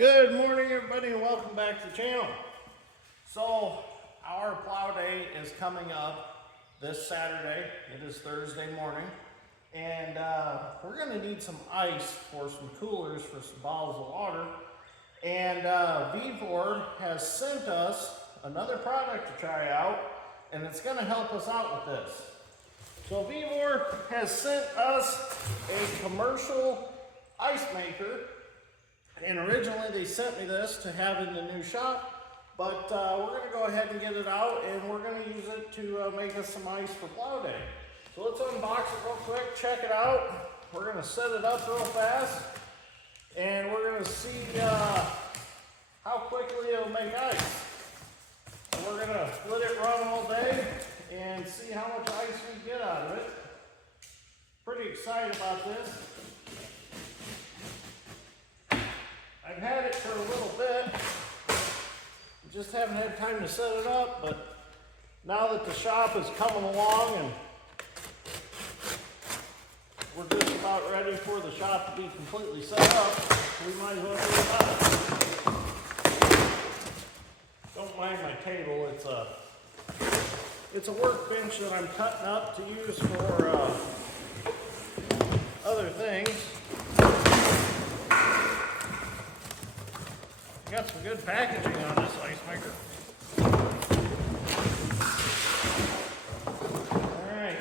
Good morning, everybody, and welcome back to the channel. So our plow day is coming up this Saturday. It is Thursday morning, and we're going to need some ice for some coolers for some bottles of water. And Vevor has sent us another product to try out, and it's going to help us out with this. So Vevor has sent us a commercial ice maker. And originally they sent me this to have in the new shop, but we're going to go ahead and get it out, and we're going to use it to make us some ice for plow day. So let's unbox it real quick, check it out. We're going to set it up real fast, and we're going to see how quickly it'll make ice. So we're going to let it run all day and see how much ice we get out of it. Pretty excited about this. I've had it for a little bit, just haven't had time to set it up, but now that the shop is coming along and we're just about ready for the shop to be completely set up, we might as well do it. Don't mind my table, it's a workbench that I'm cutting up to use for other things. Got some good packaging on this ice maker. Alright.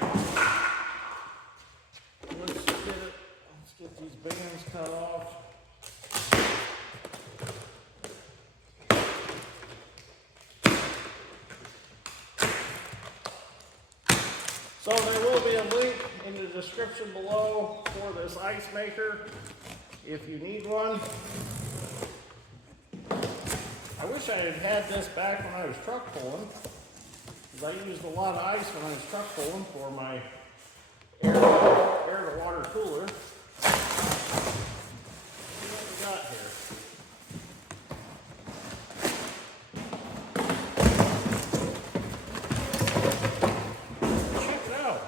Let's get these bands cut off. So there will be a link in the description below for this ice maker if you need one. I wish I had had this back when I was truck pulling, because I used a lot of ice when I was truck pulling for my air to water cooler. See what we got here. Check it out.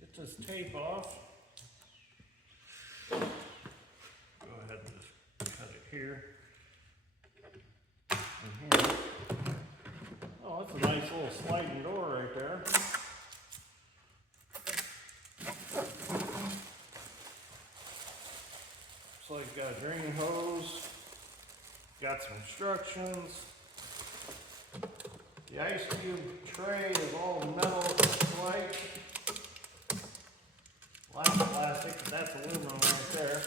Let's get this tape off. Here and here. Oh, that's a nice little sliding door right there. Looks like it's got a drain hose, got some instructions. The ice cube tray is all metal, like plastic, but that's aluminum right there.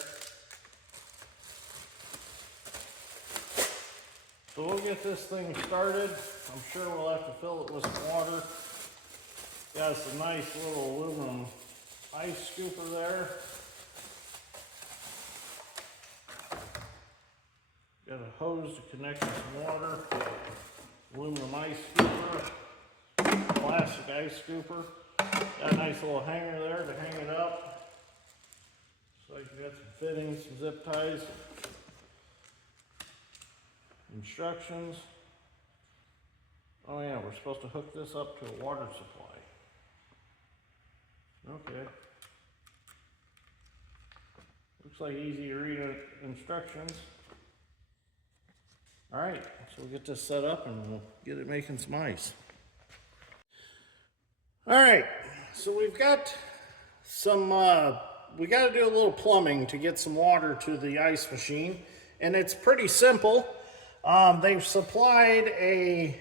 So we'll get this thing started. I'm sure we'll have to fill it with some water. Got us a nice little aluminum ice scooper there. Got a hose to connect to some water. Aluminum ice scooper. Plastic ice scooper. Got a nice little hanger there to hang it up. So you got some fittings, some zip ties. Instructions. Oh yeah, we're supposed to hook this up to a water supply. Okay. Looks like easy to read instructions. Alright, so we'll get this set up and we'll get it making some ice. Alright, so we've got some, we got to do a little plumbing to get some water to the ice machine. And it's pretty simple. They've supplied a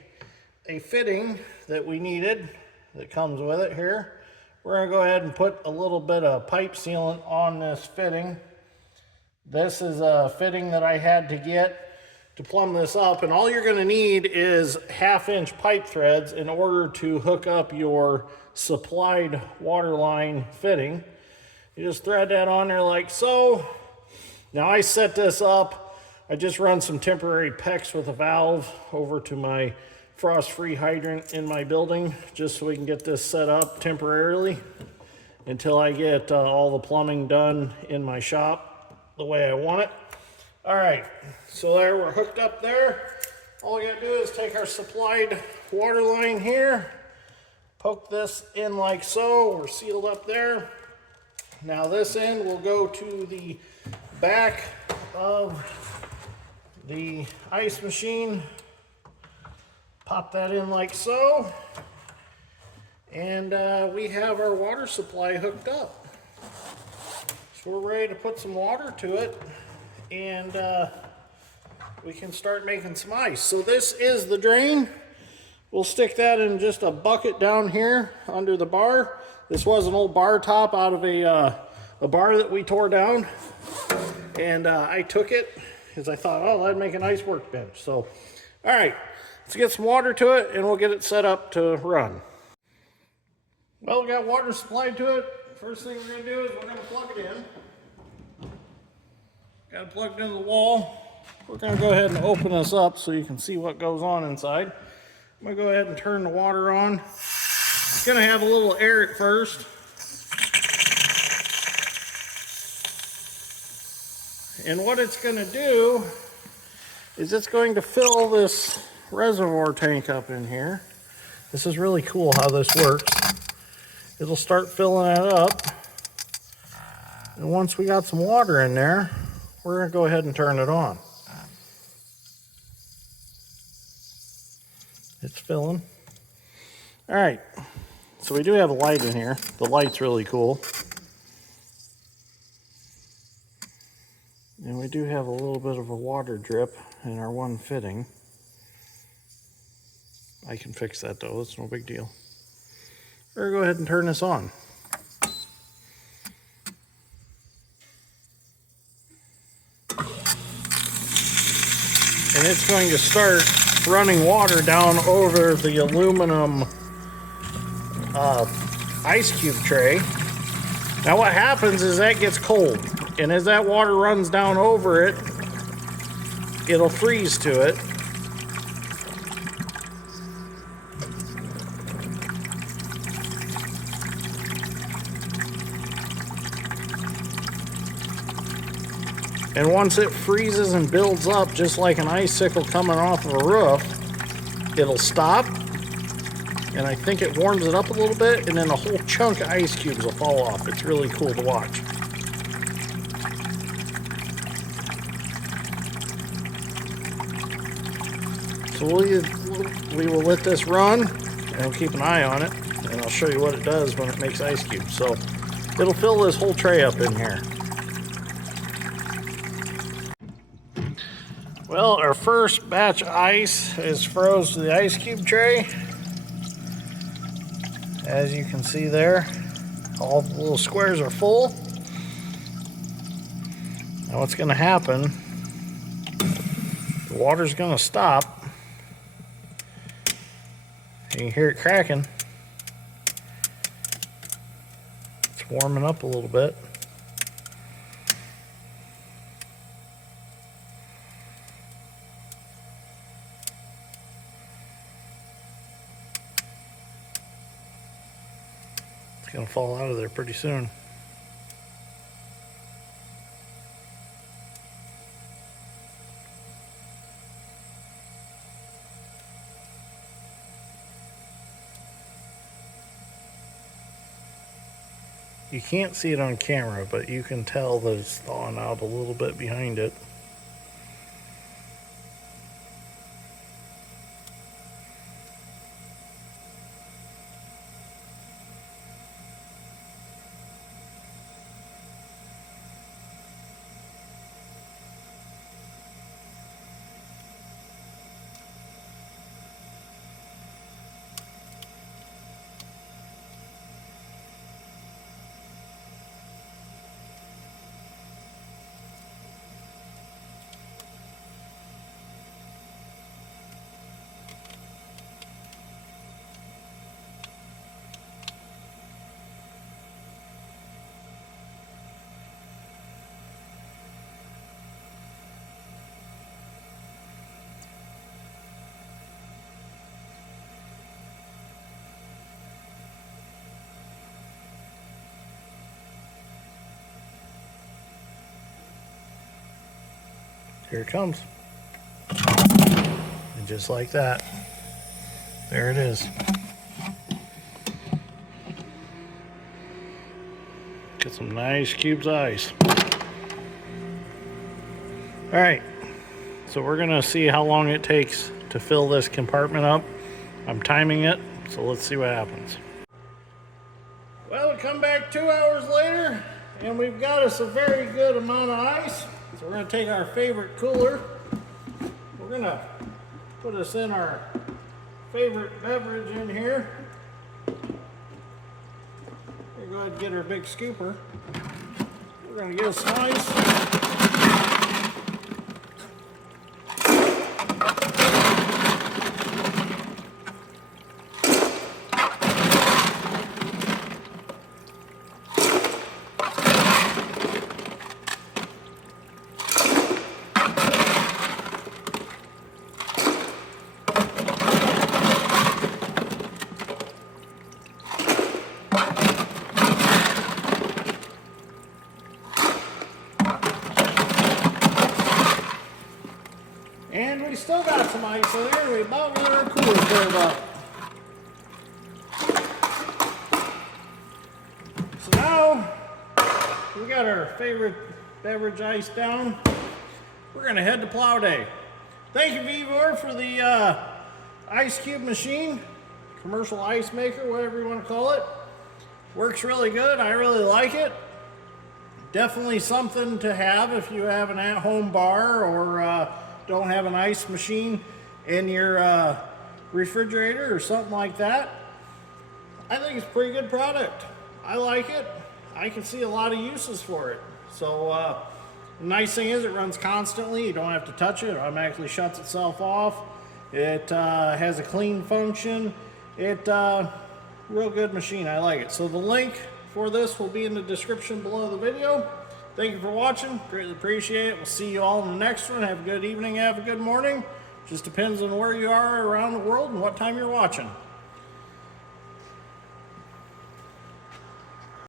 fitting that we needed that comes with it here. We're going to go ahead and put a little bit of pipe sealant on this fitting. This is a fitting that I had to get to plumb this up, and all you're going to need is 1/2-inch pipe threads in order to hook up your supplied water line fitting. You just thread that on there like so. Now I set this up. I just run some temporary PEX with a valve over to my frost-free hydrant in my building, just so we can get this set up temporarily until I get all the plumbing done in my shop the way I want it. All right, so there, we're hooked up there. All we gotta do is take our supplied water line here, poke this in like so. We're sealed up there. Now this end will go to the back of the ice machine. Pop that in like so. And we have our water supply hooked up. So we're ready to put some water to it, and we can start making some ice. So this is the drain. We'll stick that in just a bucket down here under the bar. This was an old bar top out of a bar that we tore down. And I took it because I thought, oh, that'd make a nice workbench. So, all right, let's get some water to it and we'll get it set up to run. Well, we got water supplied to it. First thing we're gonna do is we're gonna plug it in. Got it plugged into the wall. We're gonna go ahead and open this up so you can see what goes on inside. I'm gonna go ahead and turn the water on. It's gonna have a little air at first. And what it's gonna do is it's going to fill this reservoir tank up in here. This is really cool how this works. It'll start filling it up. And once we got some water in there, we're gonna go ahead and turn it on. It's filling. All right, so we do have a light in here. The light's really cool. And we do have a little bit of a water drip in our one fitting. I can fix that though, it's no big deal. We're gonna go ahead and turn this on. And it's going to start running water down over the aluminum ice cube tray. Now what happens is that gets cold, and as that water runs down over it, it'll freeze to it. And once it freezes and builds up, just like an icicle coming off of a roof, it'll stop. And I think it warms it up a little bit, and then a whole chunk of ice cubes will fall off. It's really cool to watch. So we will let this run, and we'll keep an eye on it, and I'll show you what it does when it makes ice cubes. So it'll fill this whole tray up in here. Well, our first batch of ice is froze to the ice cube tray. As you can see there, all the little squares are full. Now what's going to happen, the water's going to stop. You can hear it cracking. It's warming up a little bit. It's going to fall out of there pretty soon. You can't see it on camera, but you can tell that it's thawing out a little bit behind it. Here it comes. And just like that, there it is. Get some nice cubes of ice. All right, so we're gonna see how long it takes to fill this compartment up. I'm timing it, so let's see what happens. Well, we come back 2 hours later, and we've got us a very good amount of ice. So we're gonna take our favorite cooler. We're gonna put us in our favorite beverage in here. We're gonna go ahead and get our big scooper. We're gonna get us some ice. And we still got some ice in there. We about got our cooler filled up. So now we got our favorite beverage ice down. We're gonna head to Plow Day. Thank you, Vevor, for the ice cube machine, commercial ice maker, whatever you want to call it. Works really good. I really like it. Definitely something to have if you have an at-home bar or don't have an ice machine in your refrigerator or something like that. I think it's a pretty good product. I like it. I can see a lot of uses for it. So the nice thing is it runs constantly. You don't have to touch it. It automatically shuts itself off. It has a clean function. Real good machine. I like it. So the link for this will be in the description below the video. Thank you for watching. Greatly appreciate it. We'll see you all in the next one. Have a good evening. Have a good morning. Just depends on where you are around the world and what time you're watching.